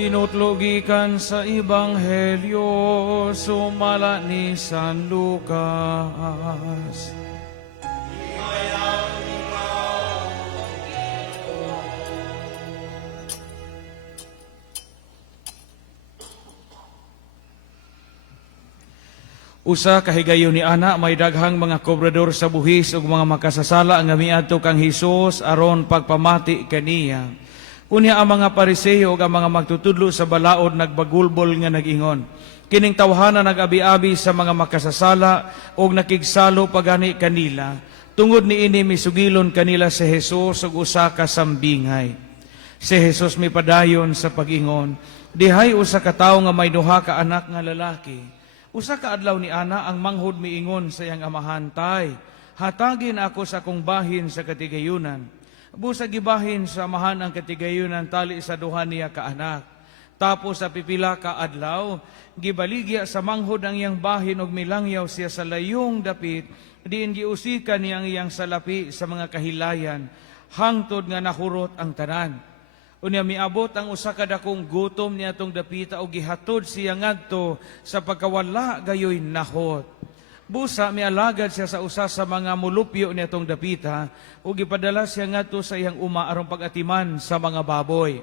Inutlogikan sa Ebanghelyo, sumala ni San Lucas. Usa kahigayon ni ana may daghang mga kobrador sa buhis ug mga makasasala nga miadto kang Hesus aron pagpamati kaniya. Unya ang mga Pariseo ug ang mga magtutudlo sa balaod nagbagulbol nga nag-ingon. Kining tawhana nag-abi-abi sa mga makasasala ug nakigsalo pagani kanila. Tungod niini misugilon kanila si Hesus ug usa ka sambingay. Si Hesus mipadayon sa pag-ingon, dihay usa ka tawo nga may duha ka anak nga lalaki. Usa ka adlaw ni ana ang manghod miingon sa iyang amahan, tay, hatagin ako sa akong bahin sa katigayunan. Busa gibahin sa amahan ang katigayunan tali sa duha niya ka anak. Tapos sa pipila ka adlaw, gibaligya sa manghod ang iyang bahin og milangyaw siya sa layong dapit, diin giusikan niya ang iyang salapi sa mga kahilayan, hangtod nga nahurot ang tanan. Unya miabot ang usa ka dakong gutom niadtong dapita og gihatod siya ngadto sa pagkawala gayoy nahot. Busa mialagad siya sa usa sa mga mulupyo niadtong dapita ug gipadala siya ngadto sa iyang uma aron pag-atiman sa mga baboy.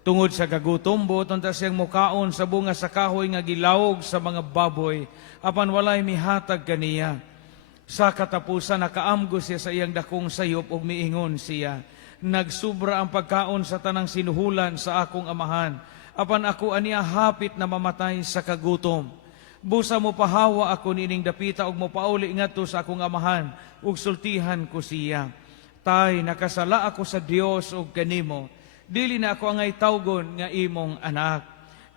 Tungod sa kagutom buoton ta siyang mukaon sa bunga sa kahoy nga gilawog sa mga baboy apan walay mihatag kaniya. Sa katapusan nakaamgo siya sa iyang dakong sayop ug miingon siya, nagsubra ang pagkaon sa tanang sinuhulan sa akong amahan. Apan ako aniya hapit na mamatay sa kagutom. Busa mo pahawa ako nining dapita ug mopauli ngadto sa akong amahan ug sultihan ko siya. Tay, nakasala ako sa Dios ug kanimo. Dili na ako angay tawgon nga imong anak.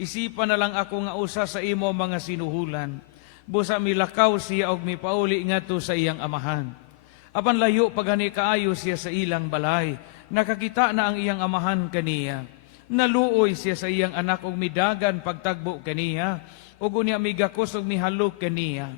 Isipan na lang ako nga usa sa imo mga sinuhulan. Busa milakaw siya og mipauli ngadto sa iyang amahan. Apan layo pagani kaayo siya sa ilang balay, nakakita na ang iyang amahan kaniya. Naluoy siya sa iyang anak og midagan pagtagbo kaniya, ug unya migakos og mihalok kaniya.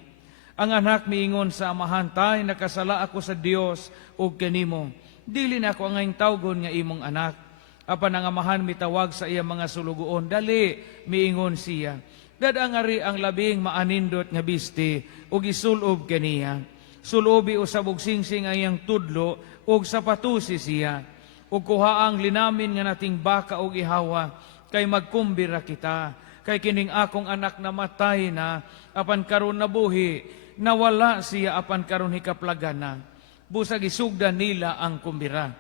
Ang anak miingon sa amahan, tay, nakasala ako sa Dios ug kanimo. Dili na ako angayng tawgon nga imong anak. Apan ang amahan mitawag sa iyang mga sulugoon, dali, miingon siya. Dadangari ang labing maanindot nga bisti ug isulob kaniya. Sulobi usab og singsing ang iyang tudlo ug sapatusi siya. Ug kuhaang linamin nga nating baka ug ihawa kay magkumbira kita. Kay kining akong anak namatay na apan karon nabuhi, nawala siya apan karon hikaplagan na. Busa gisugdan nila ang kumbira.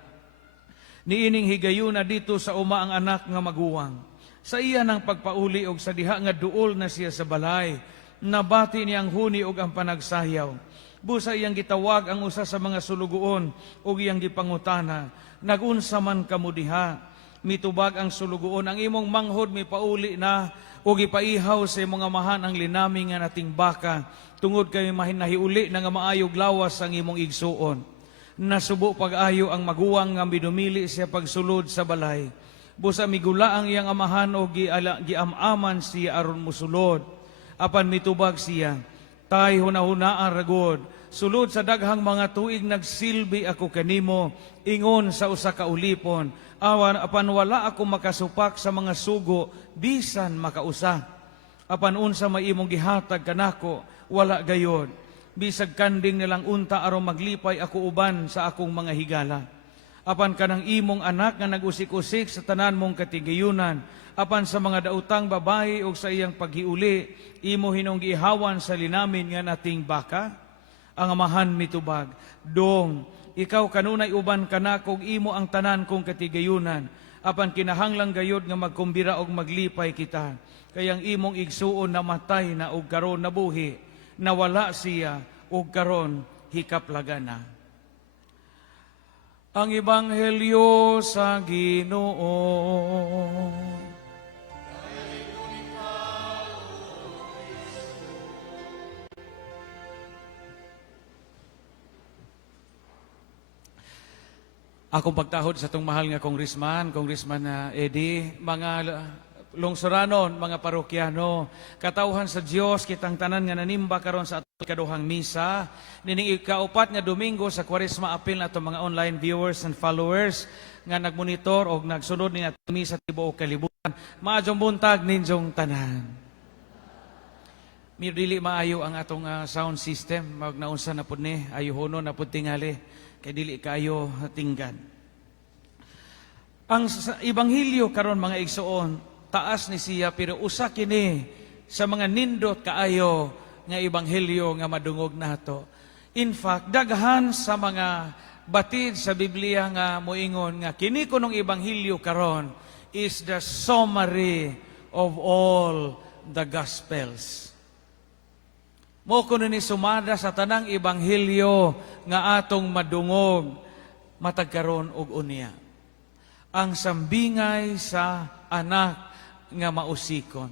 Niining higayuna dito sa uma ang anak nga maguwang. Sa iya nang pagpauli og sa diha nga duol na siya sa balay, nabati niyang huni og ang panagsayaw. Busa iyang gitawag ang usa sa mga sulugoon ug iyang gipangutana, nagunsa man kamo diha? Mitubag ang sulugoon, ang imong manghod mipauli na ug ipaihaw sa imong amahan ang linami nga nating baka tungod kay mahinahiuli na nga maayog lawas ang imong igsuon. Nasubo pag-ayo ang maguwang nga midumili siya pagsulod sa balay. Busa migula ang iyang amahan og giamaman siya aron musulod. Apan mitubag siya, tay, hunahunaan ragod, sulod sa daghang mga tuig nagsilbi ako kanimo, ingon sa usa ka ulipon, apan wala ako makasupak sa mga sugo, bisan makausa. Apan unsa may imong gihatag kanako, wala gayod. Bisag kanding nilang unta aron maglipay ako uban sa akong mga higala. Apan kanang imong anak nga nag-usik-usik sa tanan mong katigayunan, apan sa mga dautang babae o sa iyang paghiuli, imo hinong gihawan sa linamin nga nating baka? Ang amahan mitubag, dong, ikaw kanunay uban kanakog imo ang tanan kong katigayunan, apan kinahanglang gayod nga magkumbira og maglipay kita. Kayang imong igsuon namatay na og karon nabuhi, nawala siya og karon hikaplagan na. Ang Ebanghelyo sa Ginoo. Akong pagtahod sa itong mahal nga Congressman Eddie, mga lungsuranon, mga parokyano, katawhan sa Dios kitang tanan nga nanimba karon sa atong ikaduhang misa, nining ikaupat nga Domingo sa Kwaresma apil na itong mga online viewers and followers. nga nagmonitor o nagsunod ni atumi sa tibuok kalibutan. Maadjong buntag ninjong tanan. Dili maayo ang atong sound system, magnaunsa na pud ni ayuhono na pud tingali kay dili kaayo tinggan. Ang ebanghelyo karon mga igsoon, taas ni siya pero usa kini sa mga nindot kaayo nga ebanghelyo nga madungog nato. In fact, daghan sa mga batid sa Biblia nga moingon nga kini kunong ebanghelyo karon is the summary of all the gospels. Mo kuno ni sumada sa tanang ebanghelyo nga atong madungog matag karon og unya. Ang sambingay sa anak nga mausikon.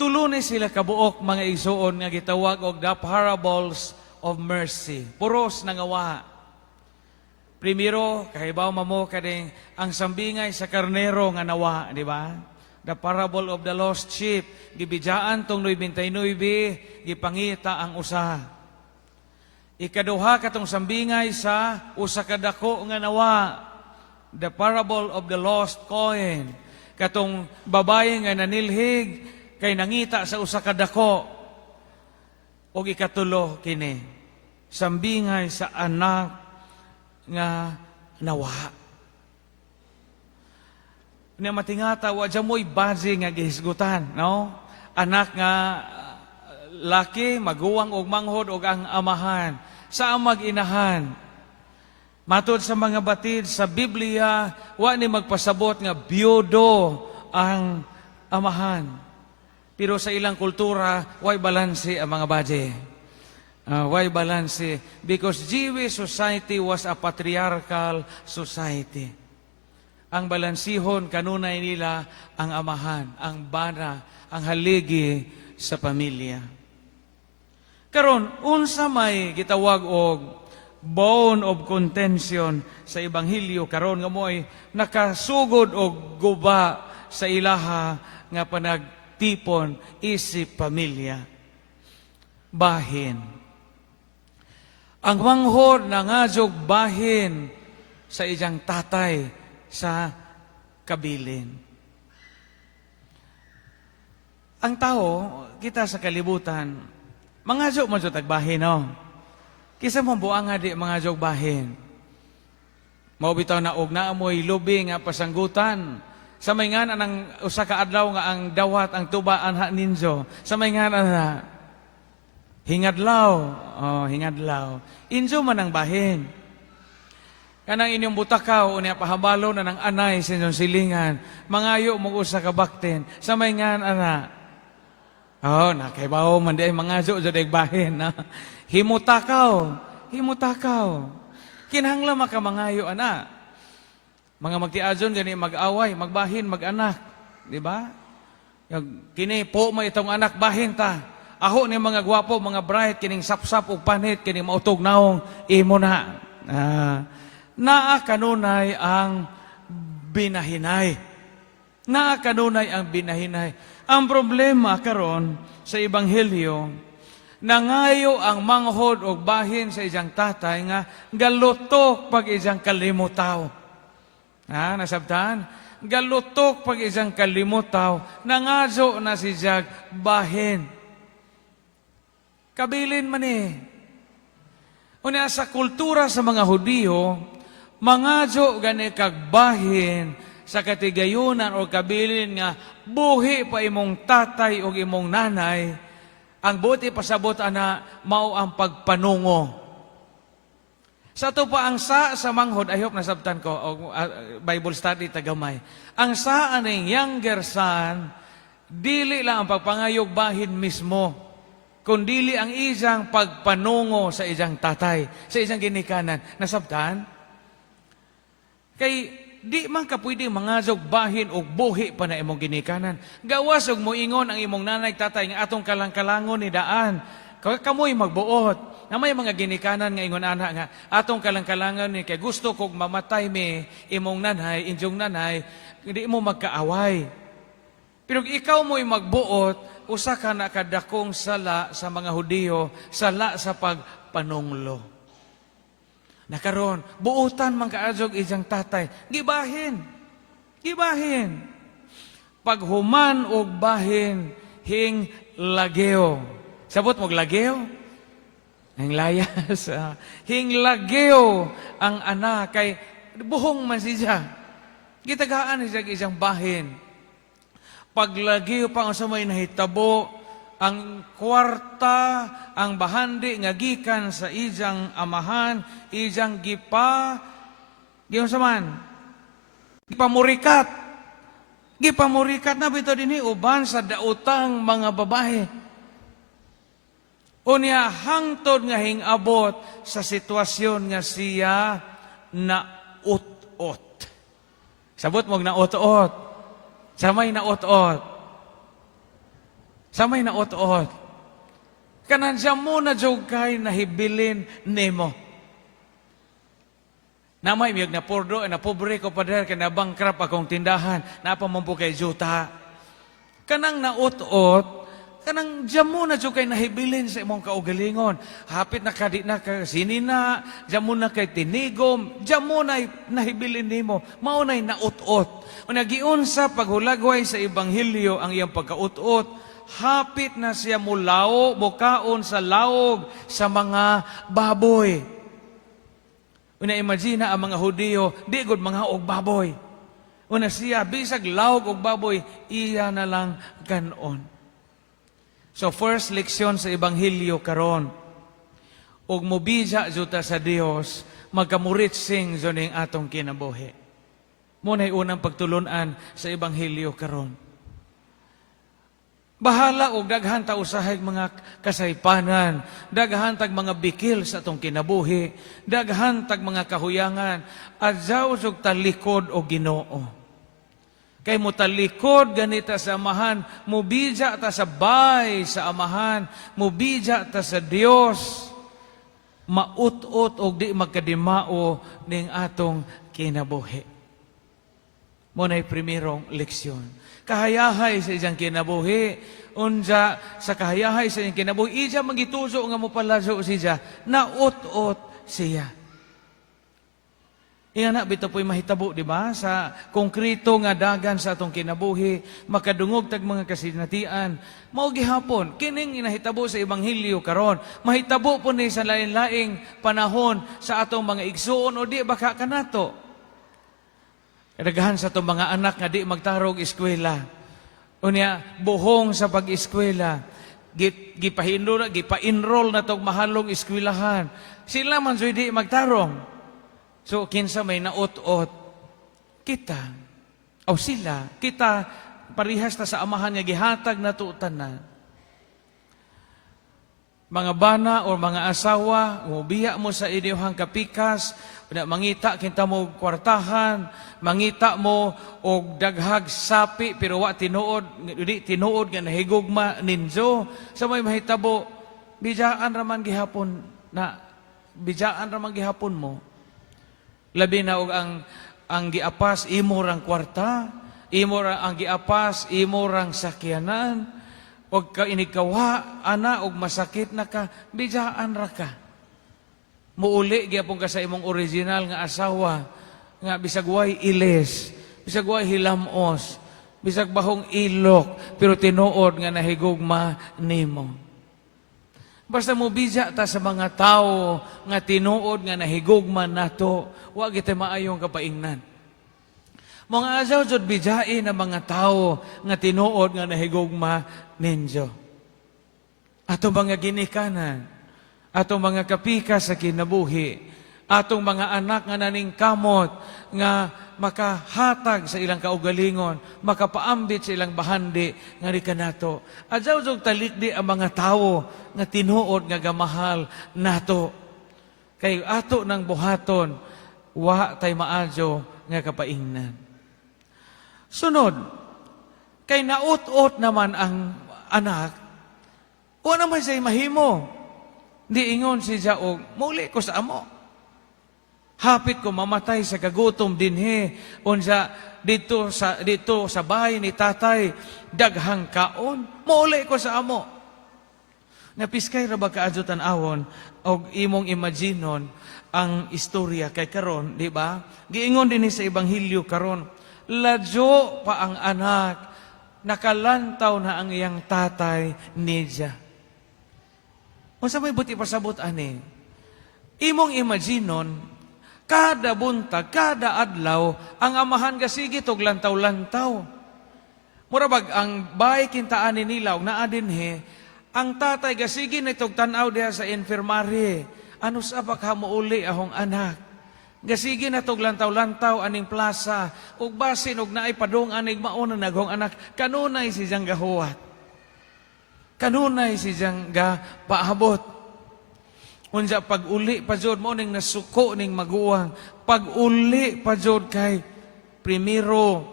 Tulo ni sila kabuok mga igsoon nga gitawag og the parables of mercy. Puros nangawa. Primero, kahibaw mamo kading ang sambingay sa karnero nga nawa, di ba? The parable of the lost sheep. Gibijaan tong 99, gipangita ang usa. Ikaduha katong sambingay sa usa ka dako nga nawa. The parable of the lost coin. Katong babae nga nanilhig kay nangita sa usa ka dako. Og ikatulo kini, sambingay sa anak nga nawa. Nga matingata, wadya mo'y bazi nga gihisgutan, no? Anak nga laki, maguwang og manghod og ang amahan. Sa mag-inahan. Matod sa mga batid sa Biblia, wa ni magpasabot nga biyudo ang amahan. Pero sa ilang kultura, way balanse ang mga baje. Why balance? Because Jewish society was a patriarchal society. Ang balansihon, kanunay nila ang amahan, ang bana, ang haligi sa pamilya. Karon, unsa may gitawag og bone of contention sa Ebanghelyo, karon nga mo'y nakasugod og guba sa ilaha nga panagtipon isip pamilya. Bahin. Ang manghod nangadjog bahin sa iyang tatay sa kabilin. Ang tao, kita sa kalibutan, mangadjog man jud tagbahin, no? Kisa mo buang nga di mangadjog bahin. Mao bitaw na og naamoy lubi nga pasanggutan. Sa may nga nang usa ka adlaw nga ang dawat ang tuba anha ninjo. Sa may nga na hingadlaw. Oh, hingadlaw. Injo man ang bahin. Kanang inyong butakaw, unya pahabalo na ng anay sa inyong silingan. Mangayo mo usa ka bakten. Sa may nga ana. Oh, nakaibaw man di ay mangaso sa bahin. Na. Himutakaw. Himutakaw. Kinahanglan maka mangayo ana. Mga magtiadyon gani mag-away, magbahin, mag-anak, di ba? Kini po may itong anak bahin ta. Aho ni mga gwapo, mga bright kining sapsap ug panit kining mautog naong imo na. Naa kanunay ang binahinay. Naa kanunay ang binahinay. Ang problema karon sa ebanghelyo, nangayo ang manghod og bahin sa iyang tatay nga galutok pag iyang kalimutaw. Nasabtan? Galutok pag isang kalimutaw, nangadyo na si Jag bahin. Kabilin man Unya sa kultura sa mga Hudiyo, mangadyo gani kagbahin sa katigayunan o kabilin nga buhi pa imong tatay o imong nanay, ang buti pasabot ana mao ang pagpanungo. Sa ito pa, ang sa manghod, I hope nasabtan ko, Bible study tagamay. Ang sa aning younger son, dili lang ang pagpangayog bahin mismo, kundili ang isang pagpanungo sa isang tatay, sa isang ginikanan. Nasabtan? Kay, di man ka pwede mangazog bahin o buhi pa na imong ginikanan. Gawas og moingon ang imong nanay tatay nga atong kalang-kalangon ni daan. Kamoy magbuot. Na may mga ginikanan nga ingon ana nga atong kalang-kalangan ni kay gusto kog mamatay mi imong nanay, injong nanay, hindi mo magkaaway. Pero ikaw mo'y magbuot, usa ka na kadakong sala sa mga Hudiyo, sala sa pagpanunglo. Nakaron, buutan man kaadjog ijang tatay. Gibahin. Gibahin. Paghuman og bahin, hing lageo. Sabot mo lageo? Hing layas. Hing lageo ang anak kay buhong man siya. Gitagaan siya isang bahin. Paglagyo pa ang samay nahitabo, ang kwarta, ang bahandi nga gikan sa ijang amahan, ijang giyon saman, gipamurikat. Gipamurikat na bito dinhi uban sa daotang mga babae. Unya hangtod nga hingabot sa sitwasyon nga siya na ut-ot. Sabot mo na ut-ot. Samay na ut-ot. Samay na ut-ot. Kanan siya muna jog kay nahibilin nimo. Namay miyag na pordo, na pobre ko pa dahil na bankrupt akong tindahan, napamampu kay juta. Kanang na ut-ot, kanang diyan muna jud kay nahibilin sa imong kaugalingon. Hapit na kadi na ka sinina, diyan muna kay tinigom, diyan muna nahibilin nimo. Maunay na ut-ot. Una giunsa paghulagway sa ebanghelyo ang iyang pagkaut-ot, hapit na siya mulao, mukaon sa laog sa mga baboy. Una imagine ang mga Hudiyo, di gud mga og baboy. Una siya bisag laog og baboy, iya na lang kanon. So first leksyon sa ebanghelyo karon, og mobija juta sa Dios, magkamuritsing zoning atong kinabuhi. Muna'y unang pagtulunan sa ebanghelyo karon. Bahala og daghan ta usahig mga kasaypanan, daghan tag mga bikil sa atong kinabuhi, daghan tag mga kahuyangan, adjaw og talikod og Ginoo. Kay mo talikod ganita sa amahan, mubidya ta sa bay sa amahan, mubidya ta sa Dios, maut-ot og di magkadimao ning atong kinabuhi. Muna'y primerong leksyon. Kahayahay sa iyang kinabuhi, unja sa kahayahay sa iyang kinabuhi, iya magituso nga mo palazo siya, naut-ot siya. Iya na, bito po'y mahitabo, di ba? Sa konkrito nga dagan sa atong kinabuhi, makadungog tag mga kasinatian, mao gihapon, kining inahitabo sa ebanghelyo karon, mahitabo po ni sa lain-laing panahon sa atong mga igsuon o di baka kanato. Daghan sa itong mga anak nga di magtarog eskwela. Unya, buhong sa pag-eskwela. Gipa-enroll na itong mahalong eskwelahan. Sila man so di magtarong. So, kinsa may naot-ot. Kita, o sila, kita, parihas ta sa amahan nga gihatag na tuutanan. Mga bana o mga asawa, ubiya mo sa inyong kapikas, mangita kinta mo kwartahan, mangita mo og daghag sapi pero wa tinuod, di tinuod nga nahigugma ninjo. Sa may mahitabo, bijaan raman gihapon mo. Labi na og ang giapas imo rang kwarta, imo rang ang giapas imo rang sakyanan, og ka inikawa ana og masakit na ka, bijaan ra ka. Muuli gyapon ka sa imong original nga asawa nga bisag way iles, bisag way hilamos, bisag bahong ilok pero tinuod nga nahigugma nimo. Basta mo bija ta sa mga tao nga tinuod nga nahigugma nato, wa kita maayong kapaingnan. Mga asaw jud bijain ang mga tao nga tinuod nga nahigugma ninyo. Ato mga ginikanan, atong mga kapika sa kinabuhi, atong mga anak nga naning kamot, nga makahatag sa ilang kaugalingon, makapaambit sa ilang bahandi, nga di kanato. Adyaw-jog talikdi ang mga tao nga tinuod nga gamahal nato. Kay ato ng buhaton, wa tay maadyo nga kapaingnan. Sunod, kay naut-ot naman ang anak, wa naman siya mahimo. Di ingon siya og muli ko sa amo. Hapit ko mamatay sa kagutom dinhi unsa dito sa bahay ni tatay daghang kaon. Muli ko sa amo. Napiskay ra ba kaadyo tan-awon og imong imaginon ang istorya kay karon, di ba? Giingon din sa ebanghelyo karon, ladyo pa ang anak, nakalantaw na ang iyang tatay niya. Unsa may buti pasabot ani? Imong imaginon, kada buntag, kada adlaw, ang amahan gasigi og lantaw-lantaw. Murabag ang bay kintaan ni nilaw na adinhe, ang tatay gasigi nitog tan-aw diha sa infirmary. Ano sa baka mouli ahong anak? Gasigi na tog lantaw-lantaw aning plaza, ug basin og naay padung aning mauna naghong anak, kanunay si siyang gahuwat. Kanunay si siyang paabot. Unsa pag-uli pa jud mo ning nasuko ning maguwang, pag-uli pa jud kay primero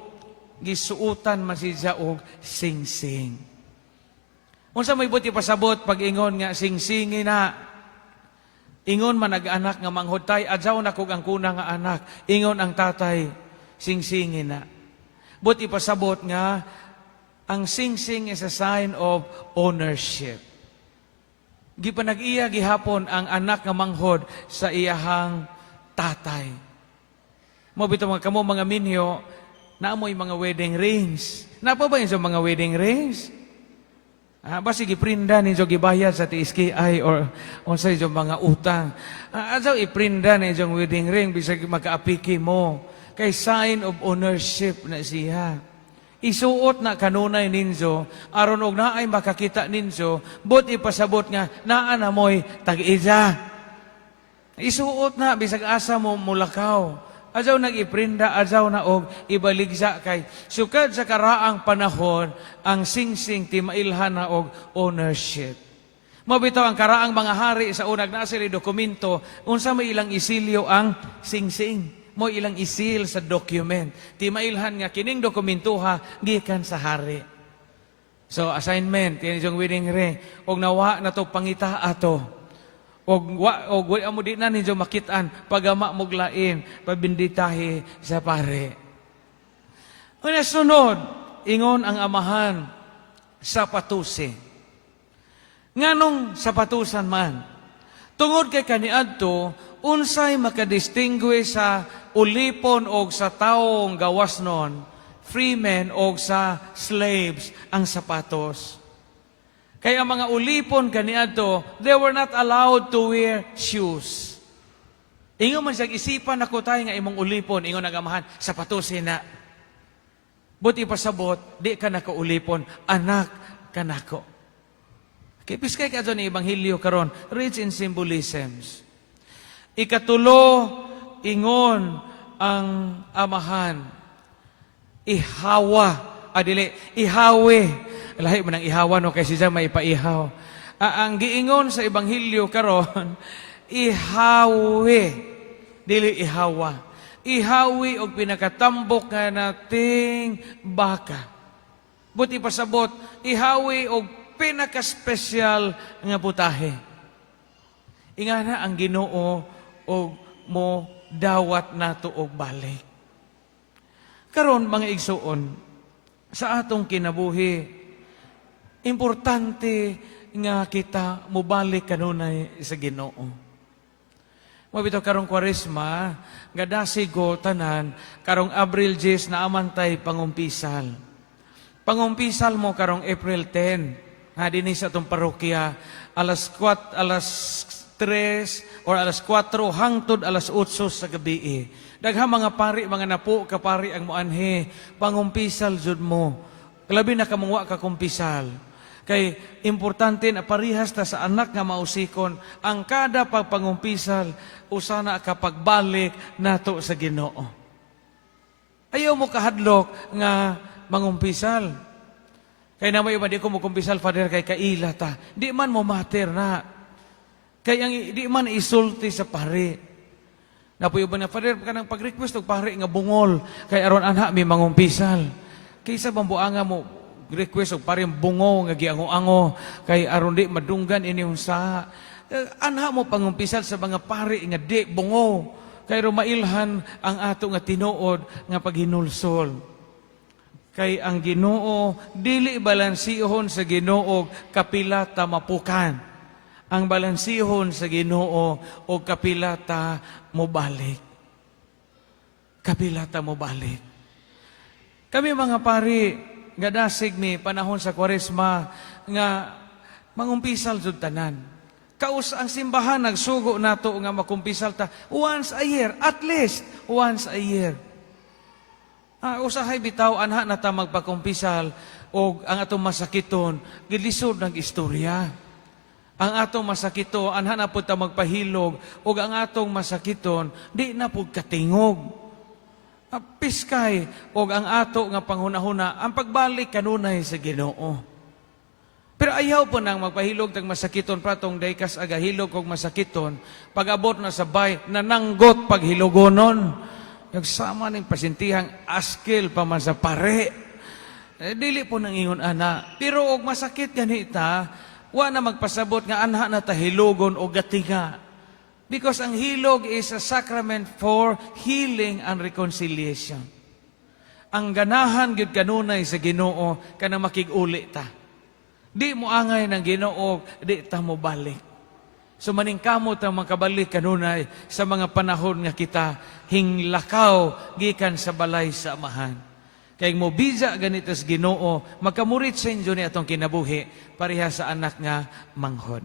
gisuutan man si siya og sing-sing. Unsa may buti pasabot pag ingon nga sing-singi na? Ingon man nag-anak nga manghudtay, adyaw na kog ang kuna nga anak. Ingon ang tatay, sing-singi na. Buti pasabot nga, ang sing-sing is a sign of ownership. Gipanag-iya gihapon ang anak nga manghod sa iyahang tatay. Mo bitaw mga kamo mga minyo, naamoy mga wedding rings. Napa ba yun sa mga wedding rings? Basi giprinda ninyo gibayad sa TSKI or unsay yung mga utang. Asaw iprinda ninyo yung wedding ring bisag makaapiki mo. Kay sign of ownership na siya. Isuot na kanunay ninyo, aron og naay makakita ninyo, but ipasabot nga, naa na mo'y tag-ija. Isuot na, bisag asa mo mulakaw. Ajaw nag-iprinda, ajaw na og ibaligsa kay. Sukad sa karaang panahon, ang sing-sing timailhan na og ownership. Mabitaw ang karaang mga hari sa unag na sila dokumento, unsa may ilang isilyo ang sing-sing. Mo ilang isil sa document. Timailhan nga kining dokumentuha gikan sa hari. So assignment, yan yung wedding ring. Og nawa na to pangita ato. Og amo di na ninyo makitaan, pagama muglain, pabinditahi sa pare. Una sunod, ingon ang amahan, sapatusi. Nganong sapatusan man, tungod kay kaniadto, unsay makadistinguish sa ulipon o sa taong gawas nun, freemen o sa slaves ang sapatos. Kaya ang mga ulipon kaniadto, they were not allowed to wear shoes. Ingon man siya, isipan ako tayo nga imong ulipon, ingon nagamahan, sapatusin na. Buti pasabot, di ka nakaulipon, anak ka nako. Kaya piskay ka doon ni Ebanghelyo karon, rich in symbolisms. Ikatulo, ingon ang amahan, ihawe. Lahi man ang ihawa no kasi siya may paihaw. Ang giingon sa Ebanghelyo karon, ihawe, dili ihawa. Ihawi og pinakatambok nga nating baka. Buti pasabot, ihawi og pinaka-special nga butahe. Ingana ang Ginoo og mo dawat nato og balik. Karon mga igsuon, sa atong kinabuhi, importante nga kita mubalik kanunay sa Ginoo. Mabito karong Kwaresma, gadasigo tanan, karong Abril 10 na amantay pangumpisal. Pangumpisal mo karong April 10, dinhi sa atong parokya, alas 3 or alas 4 hangtod alas 8 sa gabi. Daghang mga pari, mga napo kapari ang muanhi, pangumpisal jud mo. Labi na kamungwa ka kumpisal. Kay importante na parihas ta sa anak nga mausikon, ang kada pagpangumpisal, usana kapagbalik nato sa Ginoo. Ayaw mo kahadlok nga mangumpisal. Kay naman yung di ko mo kumpisal, Father, kay kaila ta. Di man mo mater na. Kay ang di man isulti sa pare. Napuyo ba na, Father, kanang pag-request og pare nga bungol, kay aron anha mi mangumpisal. Kaysa bambuanga mo, request og pare bungo nga giango-ango, kay aron di madunggan inyong sa anha mo pangumpisal sa mga pare nga di bungo, kay mailhan ang ato nga tinuod nga paghinulsol. Kay ang Ginoo dili balansihon sa Ginoo kapila ta mapukan. ang balansihon sa Ginoo o kapilata mo balik. Kapilata mo balik. Kami mga pari, nga dasig mi panahon sa Kwaresma nga mangumpisal jud tanan. Kaus ang simbahan nagsugo nato nga makumpisal ta once a year, at least once a year. Usahay bitaw anha na ta magpakumpisal og ang atong masakiton gilisod ng istorya. Ang atong masakito anha na pud ta magpahilog og ang atong masakiton di na pud katingog. Piskay og ang ato nga panghunahuna ang pagbalik kanunay sa Ginoo. Pero ayaw po nang magpahilog tag masakiton pratong daykas agahilog kog masakiton pag-abot na sabay nananggot paghilogonon. Nagsama ning pasintihang askil pa man sa pare. Dili po nang ingon ana. Pero og masakit ganita, wa na magpasabot nga anha na tahilogon o gatinga. Because ang hilog is a sacrament for healing and reconciliation. Ang ganahan gyud kanunay sa Ginoo kanang makig-uli ta. Di mo angay ng Ginoo, di ta mo balik. So maningkamot ang makabalik kanunay sa mga panahon nga kita hinglakaw gikan sa balay sa amahan. Kay mo biza ganito sa Ginoo, magkamurit sa inyo ni atong kinabuhi pareha sa anak nga manghod.